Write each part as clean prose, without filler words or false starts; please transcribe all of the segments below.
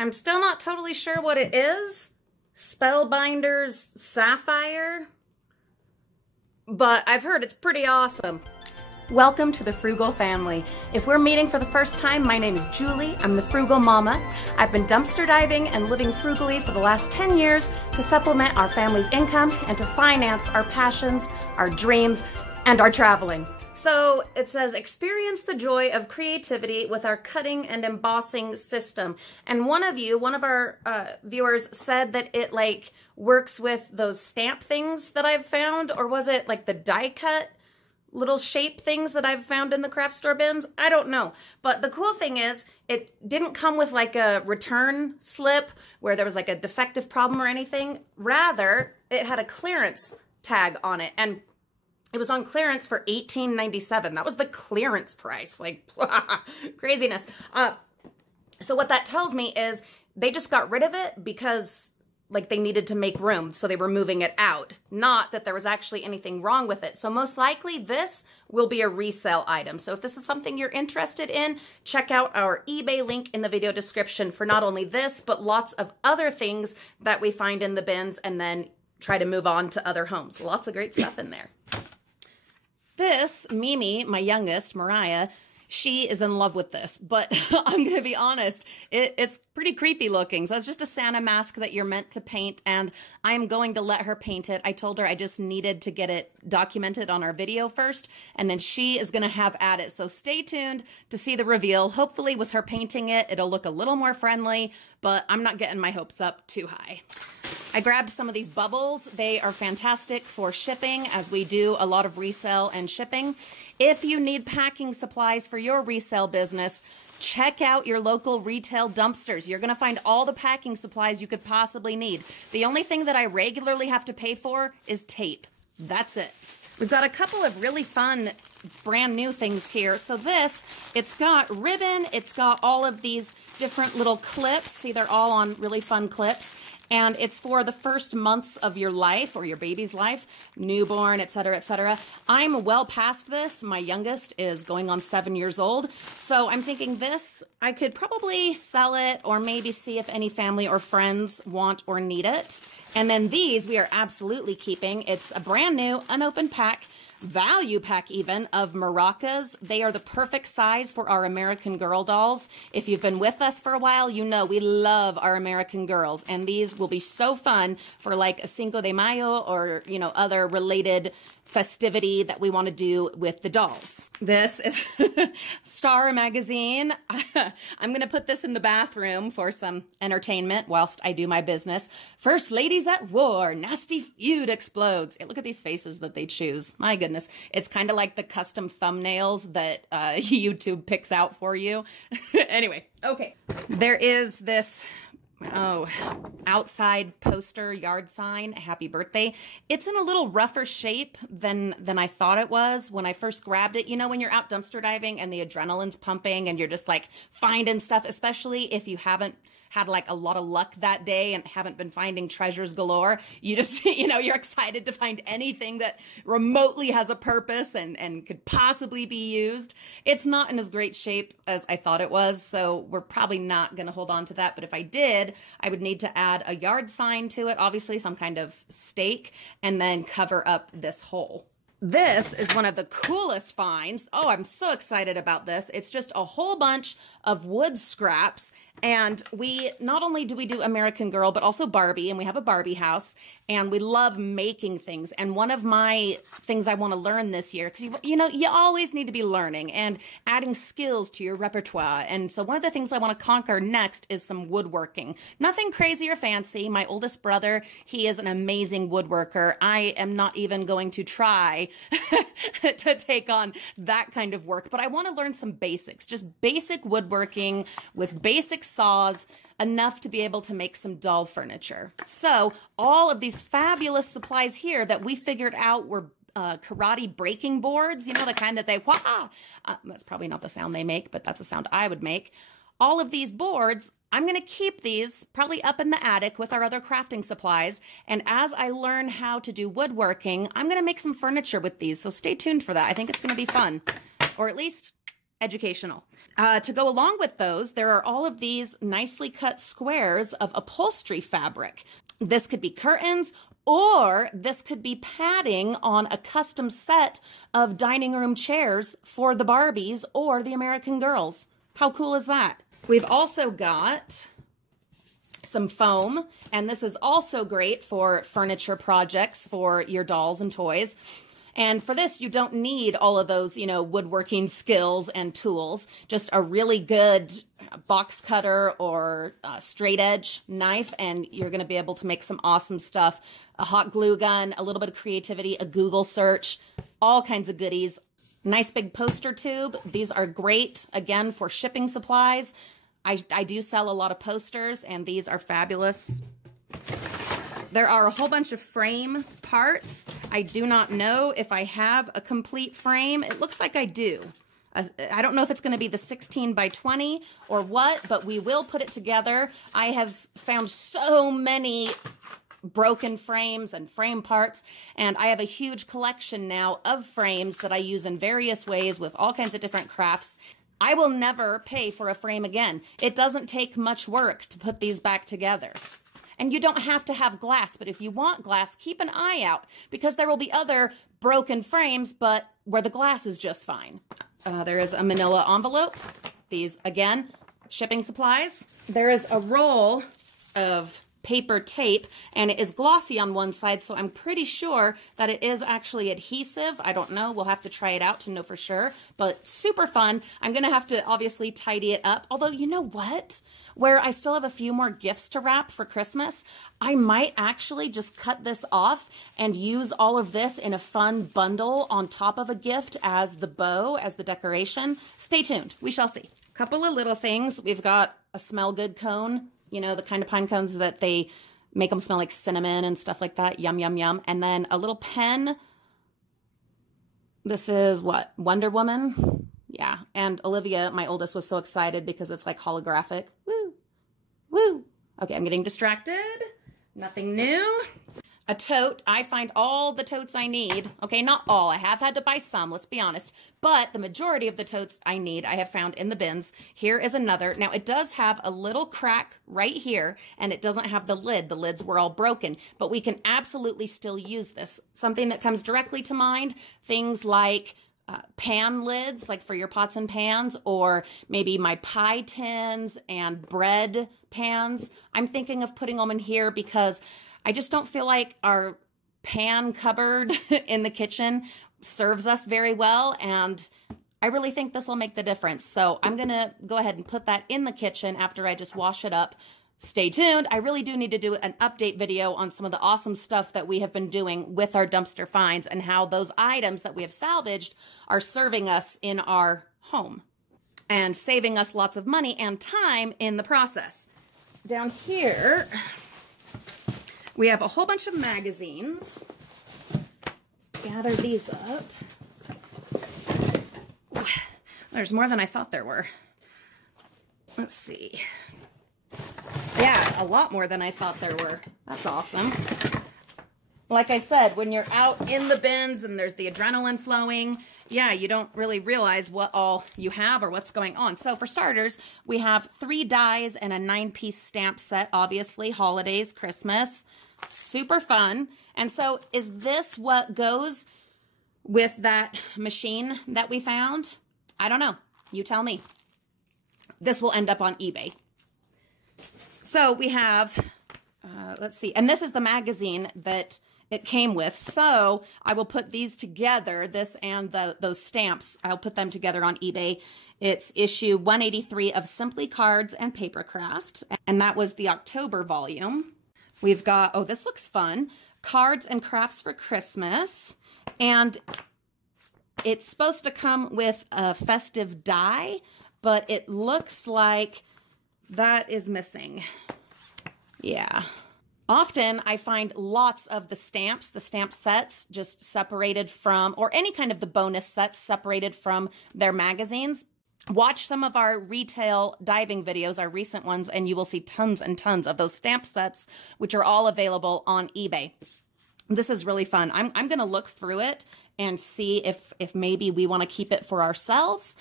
I'm still not totally sure what it is. Spellbinder's Sapphire. But I've heard it's pretty awesome. Welcome to the Frugal family. If we're meeting for the first time, my name is Julie. I'm the Frugal Mama. I've been dumpster diving and living frugally for the last 10 years to supplement our family's income and to finance our passions, our dreams, and our traveling. So it says, experience the joy of creativity with our cutting and embossing system. And one of our viewers said that it like works with those stamp things that I've found, or was it like the die cut little shape things that I've found in the craft store bins? I don't know. But the cool thing is it didn't come with like a return slip where there was like a defective problem or anything. Rather, it had a clearance tag on it, and it was on clearance for $18.97. That was the clearance price. Like, craziness. So what that tells me is they just got rid of it because like they needed to make room, so they were moving it out. Not that there was actually anything wrong with it. So most likely this will be a resale item. So if this is something you're interested in, check out our eBay link in the video description for not only this, but lots of other things that we find in the bins and then try to move on to other homes. Lots of great stuff in there. This, Mimi, my youngest, Mariah, she is in love with this, but I'm going to be honest, it's pretty creepy looking. So it's just a Santa mask that you're meant to paint, and I'm going to let her paint it. I told her I just needed to get it documented on our video first, and then she is going to have at it. So stay tuned to see the reveal. Hopefully with her painting it, it'll look a little more friendly, but I'm not getting my hopes up too high. I grabbed some of these bubbles. They are fantastic for shipping, as we do a lot of resale and shipping. If you need packing supplies for your resale business, check out your local retail dumpsters. You're going to find all the packing supplies you could possibly need. The only thing that I regularly have to pay for is tape. That's it. We've got a couple of really fun brand new things here. So this, it's got ribbon. It's got all of these different little clips. See, they're all on really fun clips. And it's for the first months of your life or your baby's life, newborn, etc., etc. I'm well past this. My youngest is going on 7 years old. So I'm thinking this, I could probably sell it or maybe see if any family or friends want or need it. And then these we are absolutely keeping. It's a brand new unopened pack, value pack even, of maracas. They are the perfect size for our American Girl dolls. If you've been with us for a while, you know we love our American Girls, and these will be so fun for like a Cinco de Mayo or, you know, other related festivity that we want to do with the dolls. This is Star Magazine. I'm going to put this in the bathroom for some entertainment whilst I do my business. First ladies at war, nasty feud explodes. Hey, look at these faces that they choose. My goodness. It's kind of like the custom thumbnails that YouTube picks out for you. Anyway, okay. There is this outside poster yard sign, happy birthday. It's in a little rougher shape than I thought it was when I first grabbed it. You know, when you're out dumpster diving and the adrenaline's pumping and you're just like finding stuff, especially if you haven't had like a lot of luck that day and haven't been finding treasures galore. You just, you know, you're excited to find anything that remotely has a purpose and could possibly be used. It's not in as great shape as I thought it was, so we're probably not going to hold on to that. But if I did, I would need to add a yard sign to it, obviously some kind of stake, and then cover up this hole. This is one of the coolest finds. Oh, I'm so excited about this. It's just a whole bunch of wood scraps, and we not only do we do American Girl, but also Barbie, and we have a Barbie house, and we love making things. And one of my things I want to learn this year, because you know, you always need to be learning and adding skills to your repertoire. And so one of the things I want to conquer next is some woodworking. Nothing crazy or fancy. My oldest brother, he is an amazing woodworker. I am not even going to try to take on that kind of work, but I want to learn some basics, just basic woodworking with basic saws, enough to be able to make some doll furniture. So all of these fabulous supplies here that we figured out were karate breaking boards, you know, the kind that they, that's probably not the sound they make, but that's a sound I would make. All of these boards, I'm going to keep these probably up in the attic with our other crafting supplies. And as I learn how to do woodworking, I'm going to make some furniture with these. So stay tuned for that. I think it's going to be fun. Or at least educational. To go along with those, there are all of these nicely cut squares of upholstery fabric. This could be curtains, or this could be padding on a custom set of dining room chairs for the Barbies or the American Girls. How cool is that? We've also got some foam, and this is also great for furniture projects for your dolls and toys. And for this, you don't need all of those, you know, woodworking skills and tools. Just a really good box cutter or straight edge knife, and you're going to be able to make some awesome stuff. A hot glue gun, a little bit of creativity, a Google search, all kinds of goodies. Nice big poster tube. These are great, again, for shipping supplies. I do sell a lot of posters, and these are fabulous. There are a whole bunch of frame parts. I do not know if I have a complete frame. It looks like I do. I don't know if it's going to be the 16 by 20 or what, but we will put it together. I have found so many broken frames and frame parts, and I have a huge collection now of frames that I use in various ways with all kinds of different crafts. I will never pay for a frame again. It doesn't take much work to put these back together. And you don't have to have glass, but if you want glass, keep an eye out, because there will be other broken frames, but where the glass is just fine. There is a manila envelope. These, again, shipping supplies. There is a roll of paper tape, and it is glossy on one side, so I'm pretty sure that it is actually adhesive. I don't know. We'll have to try it out to know for sure, but super fun. I'm going to have to obviously tidy it up, although you know what? Where I still have a few more gifts to wrap for Christmas, I might actually just cut this off and use all of this in a fun bundle on top of a gift as the bow, as the decoration. Stay tuned. We shall see. A couple of little things. We've got a smell good cone. You know, the kind of pine cones that they make them smell like cinnamon and stuff like that. Yum, yum, yum. And then a little pen. This is what? Wonder Woman? Yeah. And Olivia, my oldest, was so excited because it's like holographic. Woo! Woo! Okay, I'm getting distracted. Nothing new. A tote. I find all the totes I need. Okay, not all. I have had to buy some, let's be honest. But the majority of the totes I need, I have found in the bins. Here is another. Now, it does have a little crack right here, and it doesn't have the lid. The lids were all broken, but we can absolutely still use this. Something that comes directly to mind, things like pan lids, like for your pots and pans, or maybe my pie tins and bread pans. I'm thinking of putting them in here because I just don't feel like our pan cupboard in the kitchen serves us very well, and I really think this will make the difference. So I'm going to go ahead and put that in the kitchen after I just wash it up. Stay tuned. I really do need to do an update video on some of the awesome stuff that we have been doing with our dumpster finds and how those items that we have salvaged are serving us in our home and saving us lots of money and time in the process. Down here, we have a whole bunch of magazines. Let's gather these up. Ooh, there's more than I thought there were. Let's see. Yeah, a lot more than I thought there were. That's awesome. Like I said, when you're out in the bins and there's the adrenaline flowing, yeah, you don't really realize what all you have or what's going on. So for starters, we have 3 dies and a 9-piece stamp set, obviously, holidays, Christmas. Super fun. And so is this what goes with that machine that we found? I don't know. You tell me. This will end up on eBay. So we have, let's see, and this is the magazine that it came with. So I will put these together, this and those stamps. I'll put them together on eBay. It's issue 183 of Simply Cards and Papercraft, and that was the October volume. We've got, oh, this looks fun, Cards and Crafts for Christmas, and it's supposed to come with a festive die, but it looks like that is missing. Yeah. Often I find lots of the stamp sets just separated from, or any kind of the bonus sets separated from their magazines. Watch some of our retail diving videos, our recent ones, and you will see tons and tons of those stamp sets, which are all available on eBay. This is really fun. I'm going to look through it and see if maybe we want to keep it for ourselves.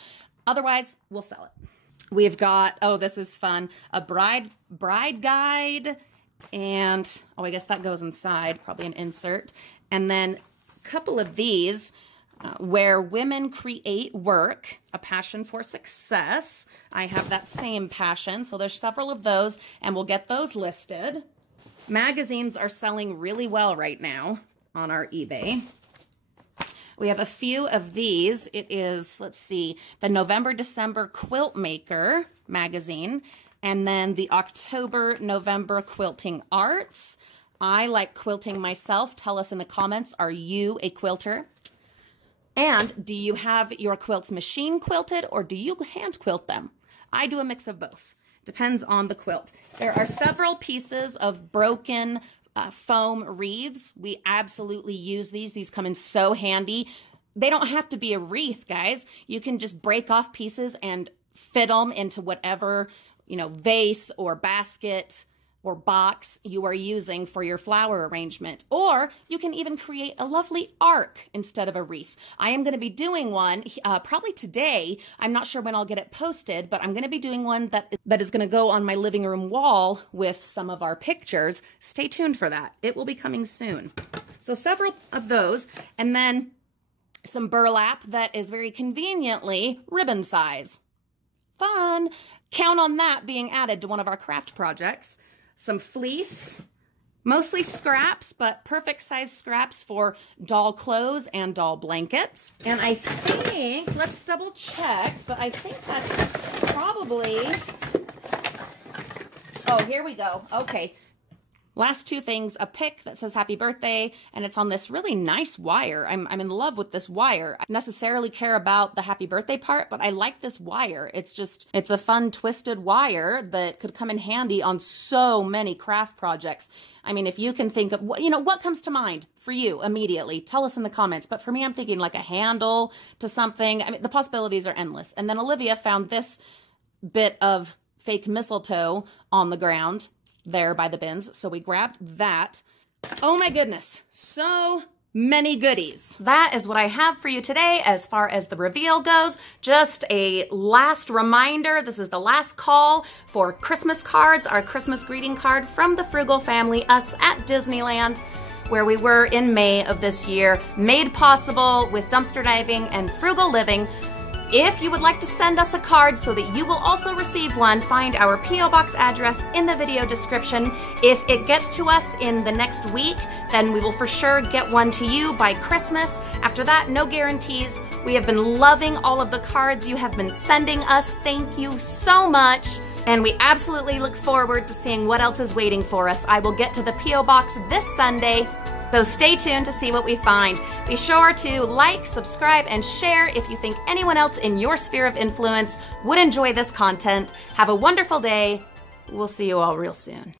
Otherwise, we'll sell it. We've got, oh, this is fun, a bride guide, and, oh, I guess that goes inside, probably an insert. And then a couple of these, Where Women Create Work, A Passion for Success. I have that same passion, so there's several of those, and we'll get those listed. Magazines are selling really well right now on our eBay. We have a few of these. It is, let's see, the November-December Quilt Maker magazine, and then the October-November Quilting Arts. I like quilting myself. Tell us in the comments, are you a quilter? And do you have your quilts machine quilted, or do you hand quilt them? I do a mix of both. Depends on the quilt. There are several pieces of broken foam wreaths. We absolutely use these. These come in so handy. They don't have to be a wreath, guys. You can just break off pieces and fit them into whatever, you know, vase or basket or box you are using for your flower arrangement. Or you can even create a lovely arc instead of a wreath. I am going to be doing one probably today. I'm not sure when I'll get it posted, but I'm going to be doing one that is going to go on my living room wall with some of our pictures. Stay tuned for that. It will be coming soon. So several of those, and then some burlap that is very conveniently ribbon size. Fun. Count on that being added to one of our craft projects. Some fleece, mostly scraps, but perfect size scraps for doll clothes and doll blankets. And I think, let's double check, but I think that's probably, oh, here we go. Okay. Last two things, a pic that says happy birthday, and it's on this really nice wire. I'm in love with this wire. I don't necessarily care about the happy birthday part, but I like this wire. It's a fun twisted wire that could come in handy on so many craft projects. I mean, if you can think of, you know, what comes to mind for you immediately, tell us in the comments. But for me, I'm thinking like a handle to something. I mean, the possibilities are endless. And then Olivia found this bit of fake mistletoe on the ground there by the bins, so we grabbed that. Oh my goodness, so many goodies. That is what I have for you today as far as the reveal goes. Just a last reminder, this is the last call for Christmas cards, our Christmas greeting card from the Frugal Family, us at Disneyland, where we were in May of this year, made possible with dumpster diving and frugal living. If you would like to send us a card so that you will also receive one, find our P.O. Box address in the video description. If it gets to us in the next week, then we will for sure get one to you by Christmas. After that, no guarantees. We have been loving all of the cards you have been sending us. Thank you so much. And we absolutely look forward to seeing what else is waiting for us. I will get to the P.O. Box this Sunday, so stay tuned to see what we find. Be sure to like, subscribe, and share if you think anyone else in your sphere of influence would enjoy this content. Have a wonderful day. We'll see you all real soon.